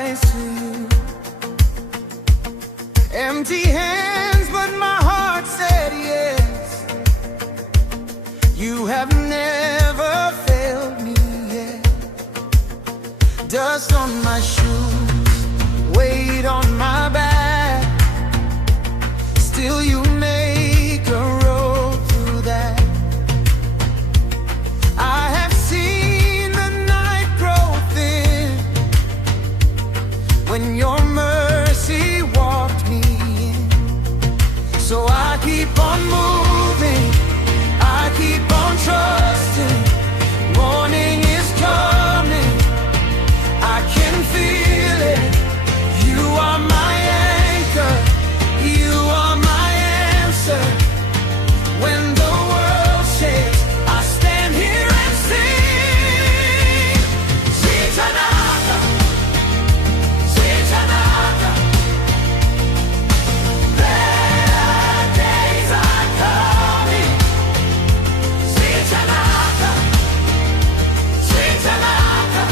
eyes to you. Empty hands, but my heart said yes. You have never failed me yet. Dust on my shoes, weight on my back, still you make a road through that. I have seen the night grow thin when your mercy walked me in. So I keep on moving, I keep on trusting. Morning is coming, I can feel it. You are my anchor, you are my answer. When the world shakes, I stand here and sing. Zvichanaka, Zvichanaka. Better days are coming. Zvichanaka, Zvichanaka.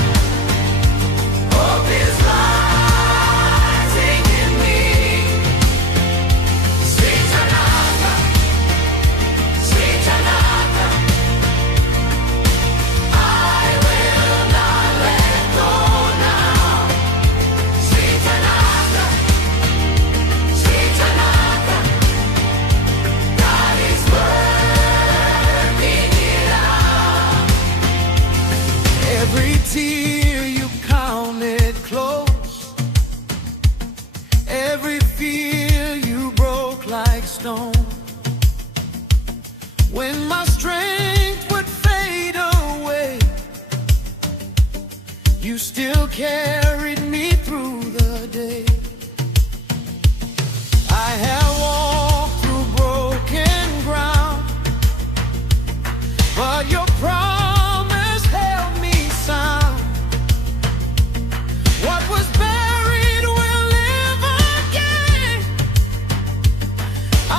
Hope is rising in me. Zvichanaka, Zvichanaka. I will not let go now. Zvichanaka, Zvichanaka. God is working it out. Every tear you counted close, every fear you broke like stone. When my strength would fade away, you still carried me through the day. I have walked through broken ground, but your promise held me sound. What was buried will live again.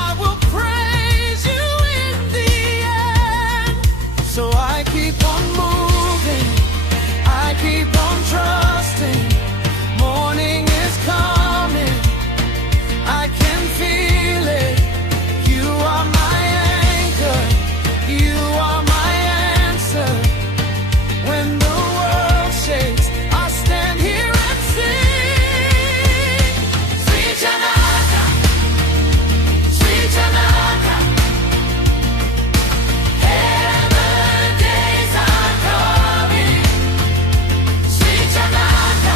I will praise you in the end. So I keep on moving, I keep on trusting. Morning is coming, I can feel it. You are my anchor, you are my answer. When the world shakes, I stand here and sing. Zvichanaka, Zvichanaka. Heaven days are coming. Zvichanaka,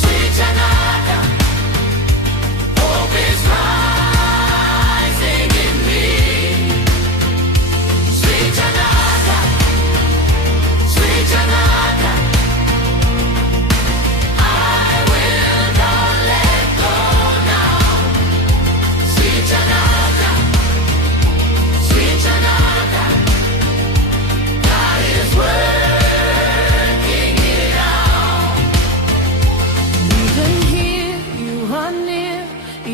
Zvichanaka. Hope is rising in me. Zvichanaka, Zvichanaka. I will not let go now. Zvichanaka, Zvichanaka. God is working it out. Even here you are near,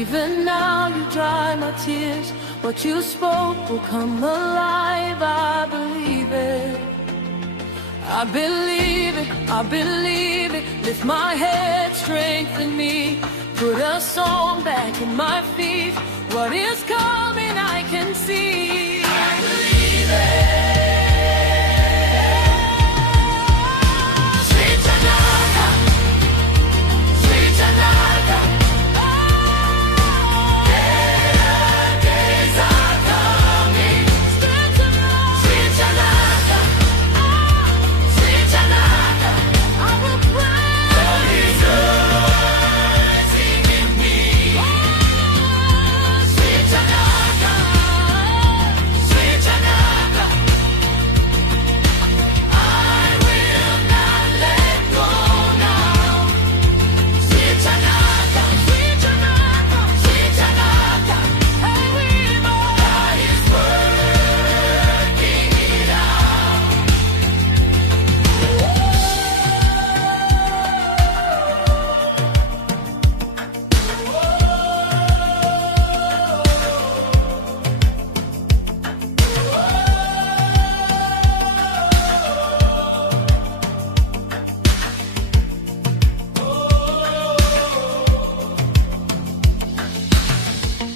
even now you dry my tears. What you spoke will come alive, I believe it. I believe it, I believe it. Lift my head, strengthen me. Put a song back in my feet. What is coming I can see. I believe it.